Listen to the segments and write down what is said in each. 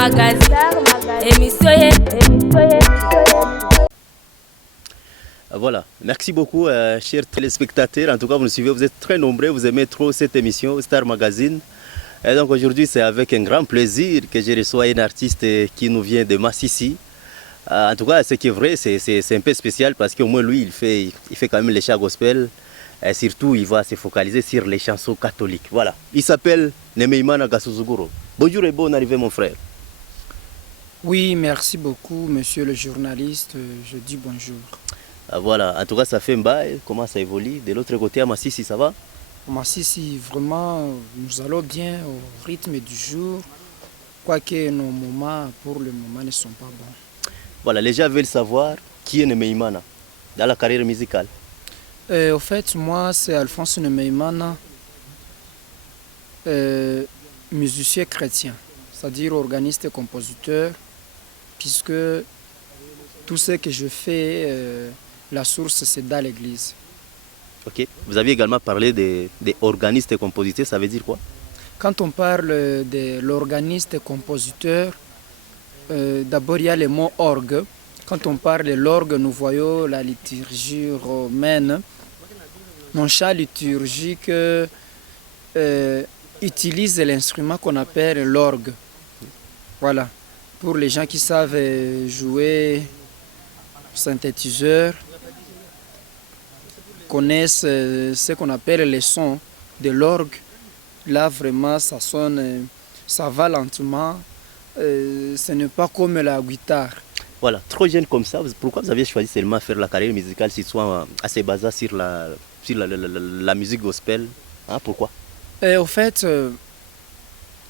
Magazine. Émission. Voilà, merci beaucoup chers téléspectateurs. En tout cas, vous nous suivez, vous êtes très nombreux, vous aimez trop cette émission Star Magazine. Et donc aujourd'hui, c'est avec un grand plaisir que je reçois un artiste qui nous vient de Massissi. En tout cas, ce qui est vrai, c'est un peu spécial parce qu'au moins lui, il fait quand même les chants gospel. Et surtout, il va se focaliser sur les chansons catholiques. Voilà, il s'appelle Nemeimana Gasuzuguro. Bonjour et bonne arrivée mon frère. Oui, merci beaucoup, monsieur le journaliste. Je dis bonjour. Voilà, en tout cas, ça fait un bail. Comment ça évolue? De l'autre côté, à Massissi, ça va? Massissi, vraiment, nous allons bien au rythme du jour, quoique nos moments, pour le moment, ne sont pas bons. Voilà, les gens veulent savoir qui est Nemeimana dans la carrière musicale. Au fait, moi, c'est Alphonse Nemeimana, musicien chrétien, c'est-à-dire organiste et compositeur, puisque tout ce que je fais, la source, c'est dans l'église. Ok. Vous avez également parlé des organistes et compositeurs, ça veut dire quoi? Quand on parle de l'organiste et compositeur, d'abord il y a le mot orgue. Quand on parle de l'orgue, nous voyons la liturgie romaine. Mon chant liturgique utilise l'instrument qu'on appelle l'orgue. Voilà. Pour les gens qui savent jouer synthétiseur, connaissent ce qu'on appelle les sons de l'orgue. Là, vraiment, ça sonne, ça va lentement. Ce n'est pas comme la guitare. Voilà, trop jeune comme ça, pourquoi vous avez choisi seulement faire la carrière musicale si soit assez basée sur la musique gospel, hein, pourquoi? Au fait,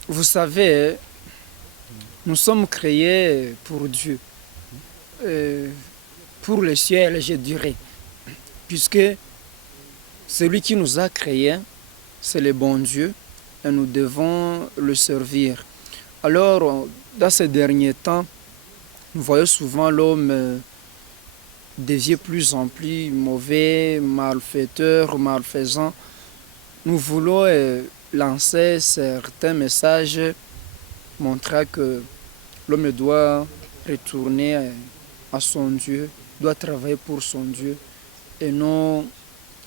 vous savez, nous sommes créés pour Dieu. Pour le ciel, je dirais. Puisque celui qui nous a créés, c'est le bon Dieu, et nous devons le servir. Alors, dans ces derniers temps, nous voyons souvent l'homme dévier plus en plus mauvais, malfaiteur, malfaisant. Nous voulons lancer certains messages montrant que l'homme doit retourner à son Dieu, doit travailler pour son Dieu et non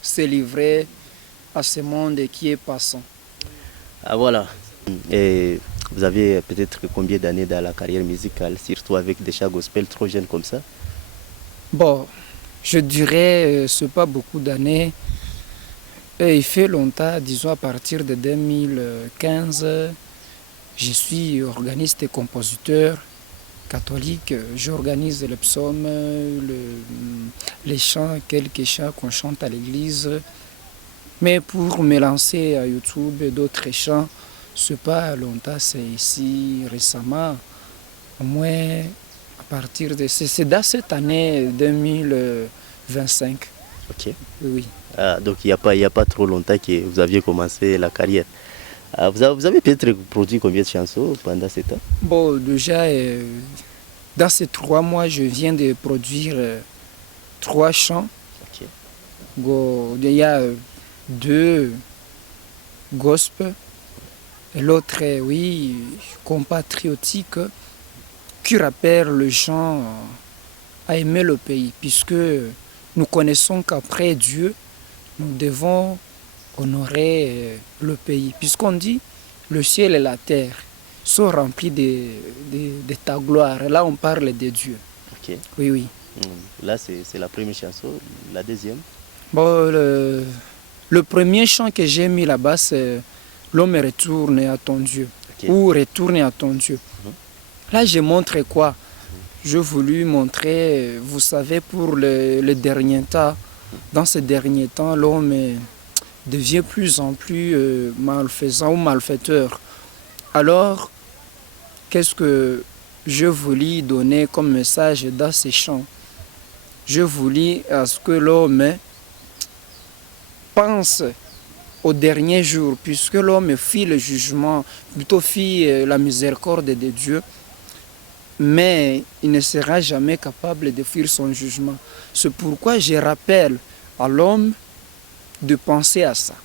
se livrer à ce monde qui est passant. Ah voilà. Et vous avez peut-être combien d'années dans la carrière musicale, surtout avec des chants gospel trop jeunes comme ça? Bon, je dirais, c'est pas beaucoup d'années. Et il fait longtemps, disons à partir de 2015, je suis organiste et compositeur catholique. J'organise les psaumes, les chants, quelques chants qu'on chante à l'église. Mais pour me lancer à YouTube et d'autres chants, c'est pas longtemps, c'est ici récemment, au moins à partir de... C'est dans cette année 2025. Ok. Oui. Ah, donc il n'y a pas trop longtemps que vous aviez commencé la carrière. Ah, vous avez peut-être produit combien de chansons pendant ce temps? Bon, déjà, dans ces 3 mois, je viens de produire 3 chants. Ok. Il y a 2 gospel et l'autre est, oui, compatriotique, qui rappelle les gens à aimer le pays, puisque nous connaissons qu'après Dieu, nous devons honorer le pays, puisqu'on dit le ciel et la terre sont remplis de ta gloire. Là, on parle de Dieu. Ok. Oui, oui. Là, c'est la première chanson. La deuxième? Bon, le premier chant que j'ai mis là-bas, c'est L'homme retourne à ton Dieu. Okay. Ou Retourne à ton Dieu. Là, je montre quoi? Je voulu montrer, vous savez, pour le dernier temps, dans ces derniers temps, l'homme devient plus en plus malfaisant ou malfaiteur. Alors, qu'est-ce que je voulais donner comme message dans ces chants? Je voulais à ce que l'homme pense au dernier jour, puisque l'homme fit le jugement, plutôt fit la miséricorde de Dieu, mais il ne sera jamais capable de fuir son jugement. C'est pourquoi je rappelle à l'homme de penser à ça.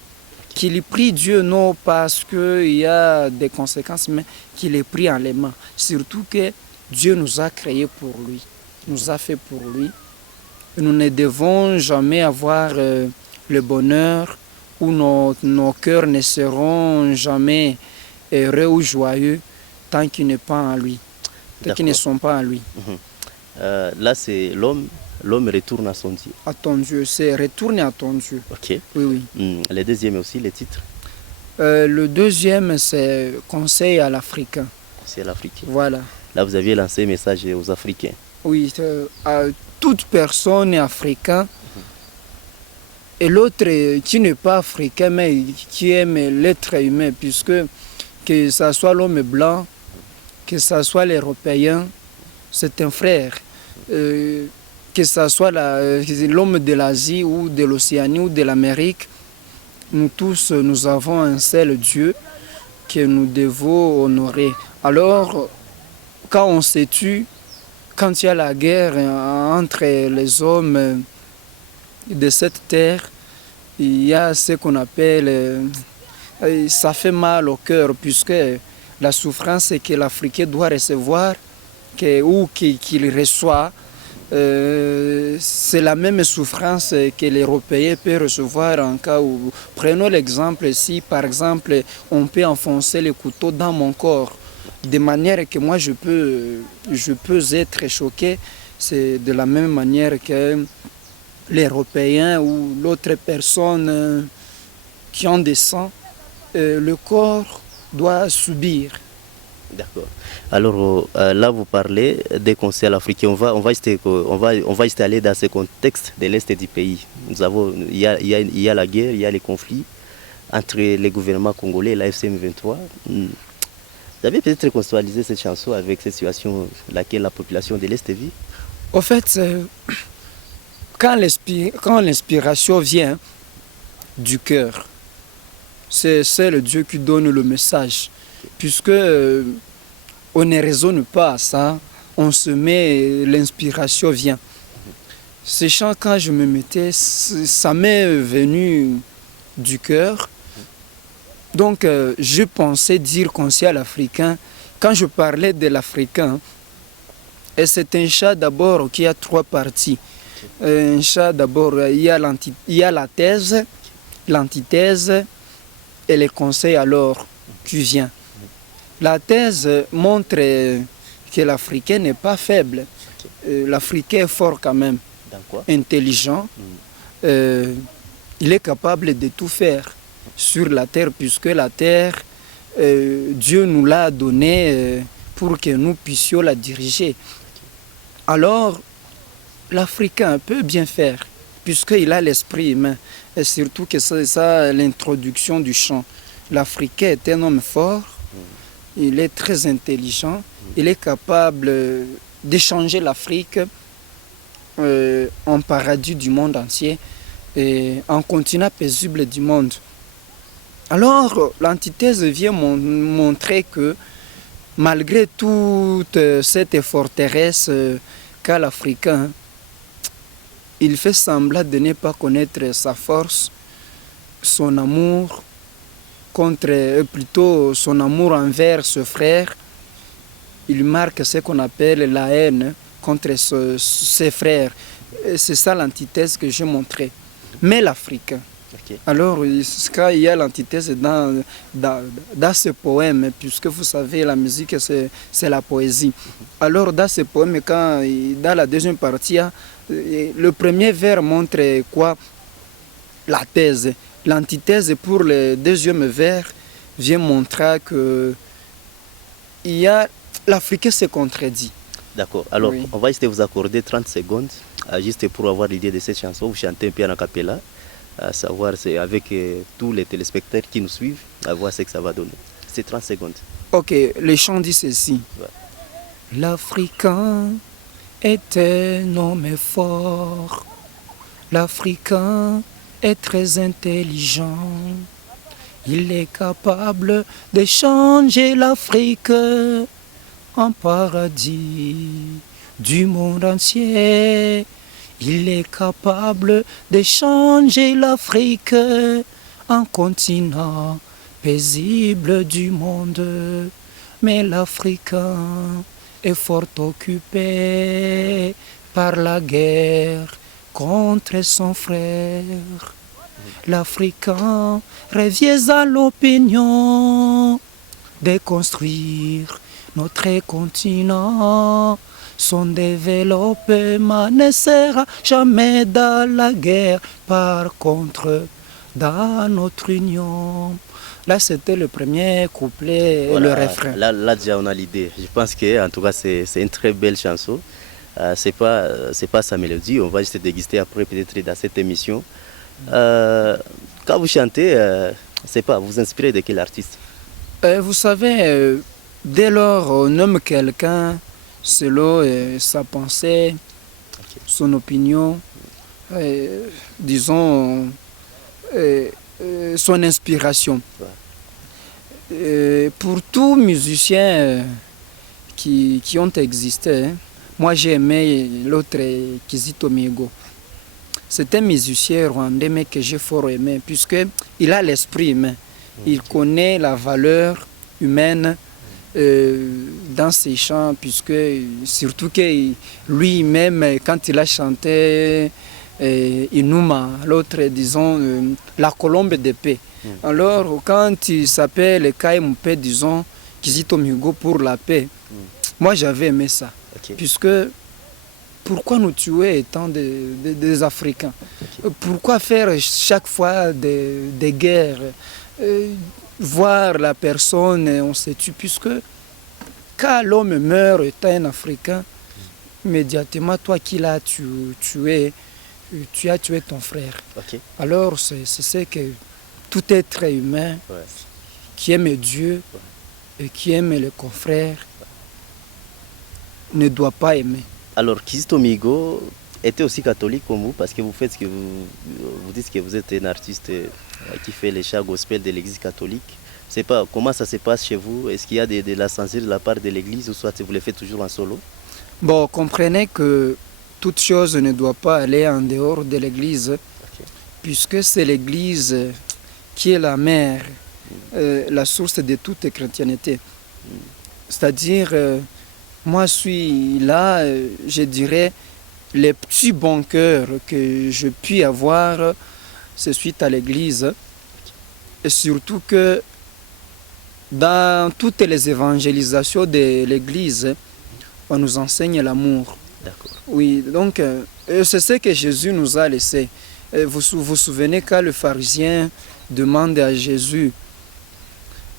qu'il prie Dieu, non parce qu'il y a des conséquences, mais qu'il est pris en les mains. Surtout que Dieu nous a créés pour lui, nous a fait pour lui. Nous ne devons jamais avoir le bonheur où nos cœurs ne seront jamais heureux ou joyeux tant qu'ils ne sont pas en lui. Tant qu'ils ne sont pas en lui. Là, c'est l'homme retourne à son Dieu. À ton Dieu, c'est retourner à ton Dieu. Ok. Oui. Le deuxième aussi, les titres. Le deuxième, c'est Conseil à l'Africain. C'est l'Africain. Voilà. Là, vous aviez lancé un message aux Africains. Oui, à toute personne africaine. Et l'autre qui n'est pas africain, mais qui aime l'être humain, puisque que ce soit l'homme blanc, que ce soit l'Européen, c'est un frère. Que ce soit l'homme de l'Asie ou de l'Océanie ou de l'Amérique, nous tous, nous avons un seul Dieu que nous devons honorer. Alors, quand on se tue, quand il y a la guerre entre les hommes de cette terre, il y a ce qu'on appelle, ça fait mal au cœur, puisque la souffrance que l'Africain doit recevoir ou qu'il reçoit, c'est la même souffrance que l'Européen peut recevoir en cas où, prenons l'exemple, si par exemple on peut enfoncer le couteau dans mon corps, de manière que moi je peux être choqué, c'est de la même manière que l'Européen ou l'autre personne qui en descend, le corps doit subir. D'accord. Alors là, vous parlez des conseils africains. On va juste aller dans ce contexte de l'Est du pays. Il y a la guerre, il y a les conflits entre les gouvernements congolais et la FCM23. Vous avez peut-être contextualisé cette chanson avec cette situation dans laquelle la population de l'Est vit? Au fait, quand l'inspiration vient du cœur, c'est le Dieu qui donne le message. Puisque on ne raisonne pas à ça, on se met, l'inspiration vient. Ces chants, quand je me mettais, ça m'est venu du cœur. Donc, je pensais dire conseil à l'Africain. Quand je parlais de l'Africain, et c'est un chant d'abord qui a trois parties. Un chant d'abord, il y a la thèse, l'antithèse et les conseils alors qui viennent. La thèse montre que l'Africain n'est pas faible. L'Africain est fort quand même, intelligent. Il est capable de tout faire sur la terre, puisque la terre, Dieu nous l'a donnée pour que nous puissions la diriger. Alors, l'Africain peut bien faire, puisqu'il a l'esprit humain. Et surtout que c'est ça l'introduction du chant. L'Africain est un homme fort. Il est très intelligent, il est capable d'échanger l'Afrique en paradis du monde entier et en continent paisible du monde. Alors, l'antithèse vient montrer que malgré toute cette forteresse qu'a l'Africain, il fait semblant de ne pas connaître sa force, son amour, plutôt son amour envers ce frère. Il marque ce qu'on appelle la haine contre ses frères. C'est ça l'antithèse que j'ai montrée. Mais l'Africain. Alors, quand il y a l'antithèse dans ce poème, puisque vous savez, la musique, c'est la poésie. Alors, dans ce poème, dans la deuxième partie, le premier vers montre quoi? La thèse. L'antithèse pour le deuxième vers vient montrer que l'Africain se contredit. D'accord. Alors, on va essayer de vous accorder 30 secondes, juste pour avoir l'idée de cette chanson. Vous chantez un peu en a cappella, à savoir c'est avec tous les téléspectateurs qui nous suivent, à voir ce que ça va donner. C'est 30 secondes. Ok, le chant dit ceci. Ouais. L'Africain est un homme fort. L'Africain est très intelligent. Il est capable de changer l'Afrique en paradis du monde entier. Il est capable de changer l'Afrique un continent paisible du monde. Mais l'Africain est fort occupé par la guerre contre son frère. L'Africain revient à l'opinion de construire notre continent. Son développement ne sera jamais dans la guerre, par contre, dans notre union. Là, c'était le premier couplet et Voilà, le refrain. là, déjà, on a l'idée. Je pense que, en tout cas, c'est une très belle chanson. C'est pas sa mélodie. On va juste déguster après, peut-être, dans cette émission. Quand vous chantez, c'est pas, vous inspirez de quel artiste? Vous savez, dès lors on nomme quelqu'un selon sa pensée, son opinion, disons, son inspiration. Pour tous musiciens qui ont existé, hein, moi j'ai aimé l'autre Kizito Mihigo. C'est un musicien rwandais mais que j'ai fort aimé puisqu'il a l'esprit humain. Il connaît la valeur humaine dans ses chants, puisque surtout que lui-même, quand il a chanté Inuma, l'autre, disons, la colombe de paix. Alors, quand il s'appelle Kaimoupe, disons, Kizito Mihigo pour la paix, moi j'avais aimé ça. Puisque, pourquoi nous tuer étant des Africains? Pourquoi faire chaque fois des guerres? Voir la personne, on se tue, puisque quand l'homme meurt étant un Africain, immédiatement, toi qui l'as tué, tu as tué ton frère. Alors, c'est ce que tout être humain qui aime Dieu et qui aime les confrères ne doit pas aimer. Alors, Kizito Mihigo était aussi catholique comme vous, parce que vous faites ce que vous dites que vous êtes un artiste qui fait les chants gospel de l'église catholique. Je sais pas comment ça se passe chez vous. Est-ce qu'il y a de la censure de la part de l'église ou soit vous le faites toujours en solo? Bon, comprenez que toute chose ne doit pas aller en dehors de l'église, puisque c'est l'église qui est la mère, la source de toute chrétienté. C'est-à-dire, moi je suis là, je dirais, les petits bons cœurs que je puis avoir, c'est suite à l'église. Et surtout que dans toutes les évangélisations de l'église, on nous enseigne l'amour. Oui, donc c'est ce que Jésus nous a laissé. Vous vous souvenez quand le pharisien demande à Jésus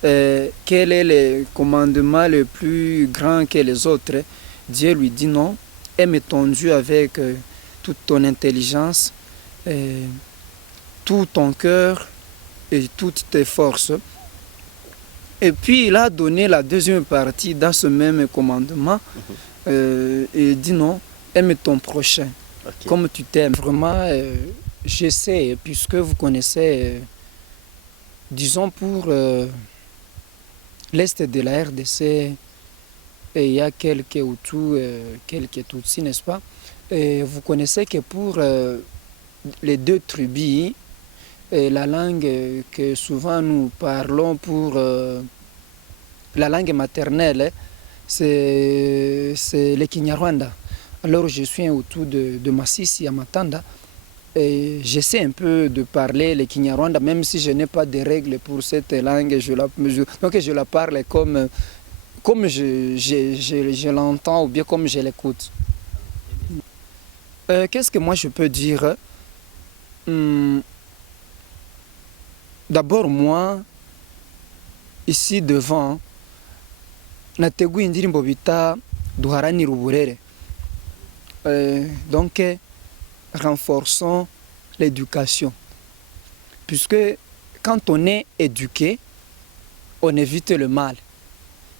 quel est le commandement le plus grand que les autres, Dieu lui dit non, aime ton Dieu avec toute ton intelligence, tout ton cœur et toutes tes forces. Et puis il a donné la deuxième partie dans ce même commandement et dit non, aime ton prochain comme tu t'aimes. Vraiment, j'essaie, puisque vous connaissez, disons pour l'Est de la RDC, et il y a quelques Hutus, quelques Tutsis, n'est-ce pas? Et vous connaissez que pour les deux tribus, la langue que souvent nous parlons pour la langue maternelle, c'est le Kinyarwanda. Alors je suis un Hutu de Masisi à Matanda et j'essaie un peu de parler le Kinyarwanda, même si je n'ai pas de règles pour cette langue. Donc je la parle comme je l'entends ou bien comme je l'écoute. Qu'est-ce que moi je peux dire? D'abord moi, ici devant, nateguye indirimbo bita duharanire uburere. Donc renforçons l'éducation. Puisque quand on est éduqué, on évite le mal.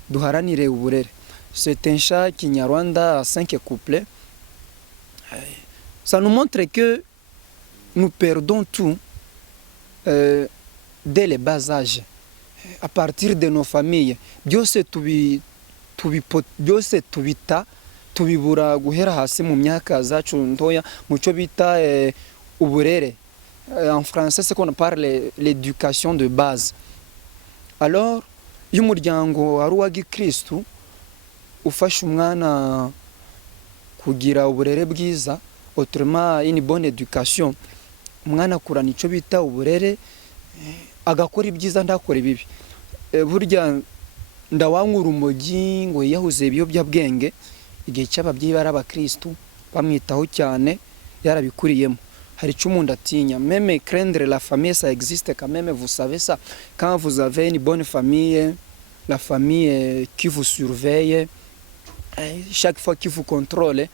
Duharanire uburere. C'est un chant Kinyarwanda à 5 couplets. Ça nous montre que nous perdons tout dès les bas âges, à partir de nos familles. Byose tubita tubibura guhera hasi mu myaka zacu ntoya mucyo bita uburere. En français, c'est qu'on parle l'éducation de base. Alors, iyo umuryango ari uwa gikristu ufasha umwana kugira uburere bwiza, autrement une bonne éducation, umwana akurana icyo bita uburere, agakora ibyiza ndakora ibibi. Burya ndawanywa urumogi ngo yahuze ibiyobyabwenge, igihe cy'ababyeyi bari abakristu bamwitaho cyane yarabikuriyemo. Hari icyo umuntu atinya, même craindre la famille, ça existe quand même, vous savez ça. Quand vous avez une bonne famille, la famille qui vous surveille, chaque fois qu'il vous contrôle,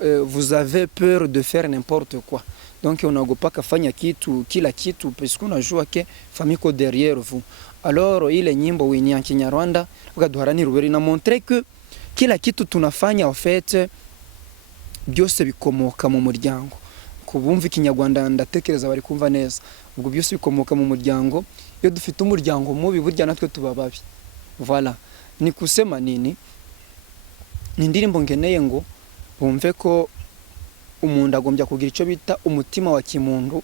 vous avez peur de faire n'importe quoi. Donc unaogopa kufanya kitu kila kitu parce qu'on unajua que famille ko derrière vous. Alors ile nyimbo wenye ya Kinyarwanda ukaduharanira uberi na montrer que kila kitu tunafanya en fait byose bikomoka mu muryango. Kubumva Ikinyarwanda ndatekereza bari kumva neza. Ubwo byose bikomoka mu muryango. Iyo dufite umuryango mubi burya natwe tuba babi. Voilà. Ni kusema nini? Ni indirimbo ngeneye ngo bumve ko umuntu agombya kugira icyo bita umutima wa kimuntu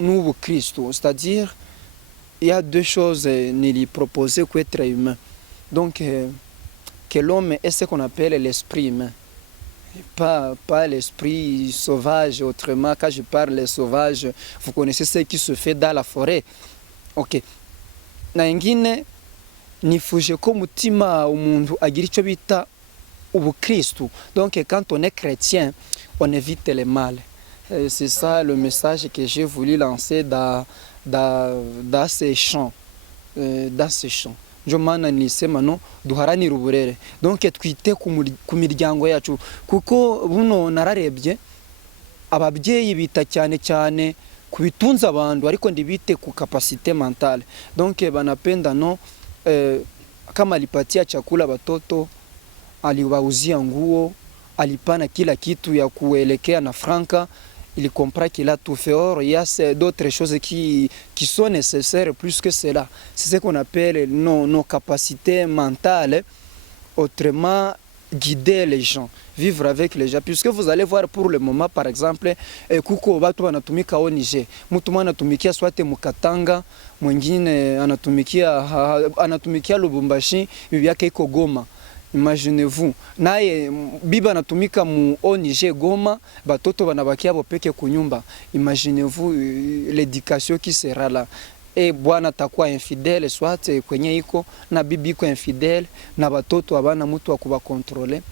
n'ubu Kristo. C'est-à-dire il y a deux choses nili proposer pour être humain. Donc que l'homme est ce qu'on appelle l'esprit humain. Pas l'esprit sauvage. Autrement, quand je parle des sauvages, vous connaissez ce qui se fait dans la forêt. Ok. Na ingine nifuje ko mutima umuntu agira icyo bita ubukristu. Donc quand on est chrétien, on évite le mal. C'est ça le message que j'ai voulu lancer dans ces chants. Dans ces chants. Njo mana nisema no duharanira uburere. Donc twite ku miryango yacu kuko buno nararebye ababyeyi bita cyane cyane kubitunza abantu ariko ndibite ku capacité mentale. Donc banapenda no kama alipatia chakula watoto, aliwauzia nguo, alipana kila kitu ya kuelekea na franka, il comprend qu'il a tout fait. Or, il y a d'autres choses qui sont nécessaires plus que cela. C'est ce qu'on appelle nos capacités mentales, autrement guider les gens, vivre avec les gens. Puisque vous allez voir pour le moment, par exemple, kuko watu wanatumika au Niger, mtu anatumikia swate Mukatanga, mwingine anatumikia Lubumbashi, bibi yake iko Goma. Imaginez-vous, naye biba anatumika mu Niger Goma, batoto banabakia bopeke kunyumba. Imaginez-vous l'éducation qui sera là. Et bwana takuwa infidèle soit kwenye iko na bibi iko infidèle na batoto abana mtu wa kuba contrôler.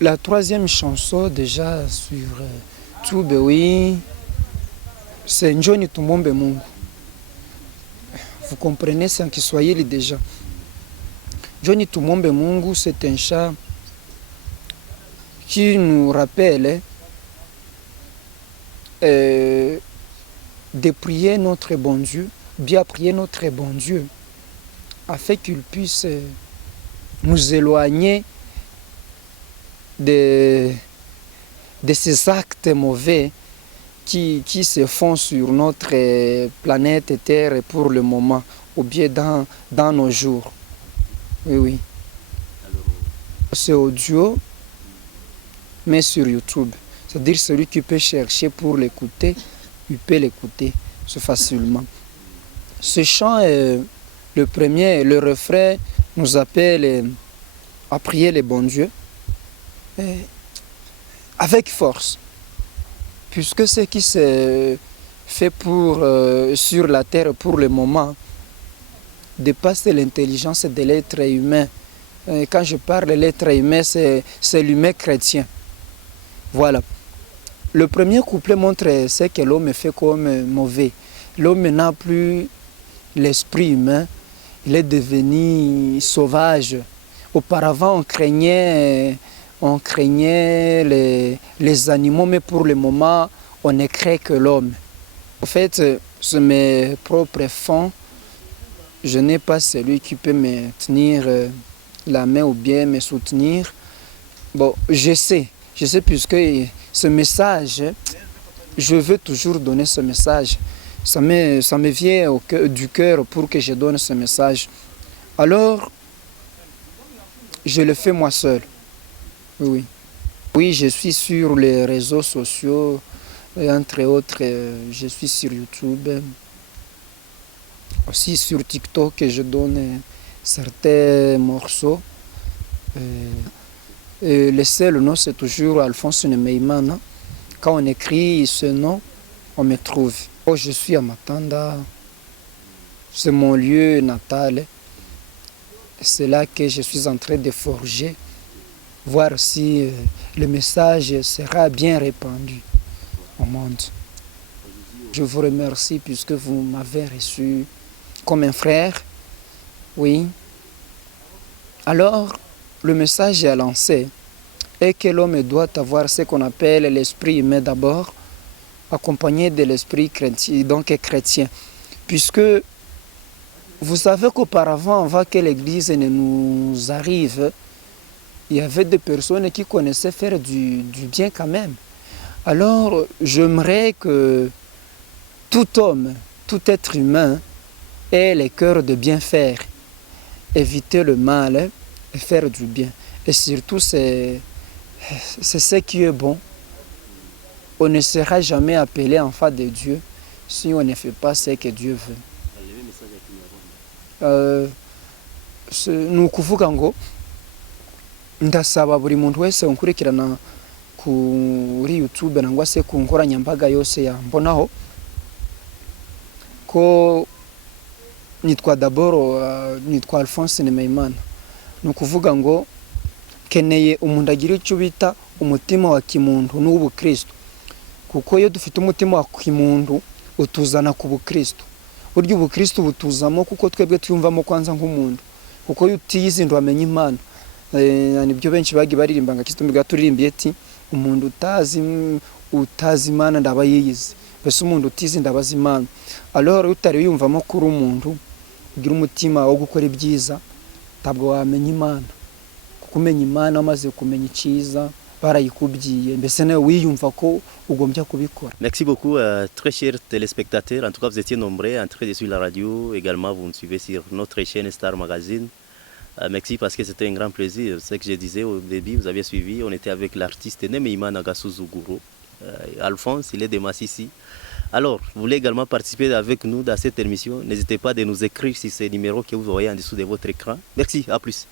La troisième chanson déjà sur YouTube, oui, c'est Njoni Tumombe Mungu. Vous comprenez, c'est en Kiswahili déjà. Njoni Tumombe Mungu, c'est un chant qui nous rappelle de prier notre bon Dieu, bien prier notre bon Dieu, afin qu'il puisse nous éloigner de ces actes mauvais qui se font sur notre planète Terre pour le moment, ou bien dans nos jours. Oui, oui. C'est audio, mais sur YouTube. C'est-à-dire celui qui peut chercher pour l'écouter, il peut l'écouter facilement. Ce chant, le premier, le refrain, nous appelle à prier le bon Dieu avec force. Puisque ce qui se fait sur la terre pour le moment dépasse l'intelligence de l'être humain. Quand je parle de l'être humain, c'est l'humain chrétien. Voilà. Le premier couplet montre ce que l'homme fait comme mauvais. L'homme n'a plus l'esprit humain, il est devenu sauvage. Auparavant, on craignait les animaux, mais pour le moment, on ne craint que l'homme. En fait, sur mes propres fonds, je n'ai pas celui qui peut me tenir la main ou bien me soutenir. Bon, je sais puisque ce message, je veux toujours donner ce message. Ça me vient du cœur pour que je donne ce message. Alors, je le fais moi seul. Oui. Oui, je suis sur les réseaux sociaux, et entre autres, je suis sur YouTube, aussi sur TikTok, et je donne certains morceaux. Et le seul nom, c'est toujours Alphonse Nemeimana. Quand on écrit ce nom, on me trouve. Oh, je suis à Matanda, c'est mon lieu natal. C'est là que je suis en train de forger, voir si le message sera bien répandu au monde. Je vous remercie puisque vous m'avez reçu comme un frère. Oui. Alors, le message est lancé et que l'homme doit avoir ce qu'on appelle l'esprit humain d'abord, accompagné de l'esprit chrétien, donc chrétien. Puisque vous savez qu'auparavant, avant que l'Église ne nous arrive, il y avait des personnes qui connaissaient faire du bien quand même. Alors, j'aimerais que tout homme, tout être humain ait le cœur de bien faire, éviter le mal et faire du bien. Et surtout, c'est ce qui est bon. On ne sera jamais appelé enfant de Dieu si on ne fait pas ce que Dieu veut. Ni ukuvuga ngo ndasaba buri muntu wese unkurikirana kuri YouTube nangwa se ku nkoranyambaga yose yambonaho ko nitwa d'abord nitwa Alphonse Nemeimana. Ni ukuvuga ngo keneye umuntu agira icyo bita umutima wa kimuntu n'ubukristo, kuko iyo dufite umutima wa kimuntu utuzana ku bukristo. Burya ubukristo butuzamo kuko twebwe twiyumvamo kwanza nk'umuntu, kuko iyo utiyizi ntiwamenya Imana. Nibyo benshi bagiye baririmba nga Kristo mbiga turirimbiye ati umuntu utazi Imana ndaba yiyizi, mbese umuntu utizi ndabaza Imana. Alors utari yumvamo kuri umuntu ugira umutima wo gukora ibyiza, ntabwo wamenya Imana. Kuko umenya Imana amaze kumenya icyiza barayikubwiye, mbese nawe wiyumva ko ugombye kubikora. Merci beaucoup, très chers téléspectateurs. En tout cas, vous étiez nombreux en train de suivre la radio. Également, vous nous suivez sur notre chaîne Star Magazine. Merci parce que c'était un grand plaisir. Ce que je disais au début, vous avez suivi. On était avec l'artiste Nemeimana Gasuzuguro. Alphonse, il est de Massissi. Alors, vous voulez également participer avec nous dans cette émission. N'hésitez pas à nous écrire sur ces numéros que vous voyez en dessous de votre écran. Merci, à plus.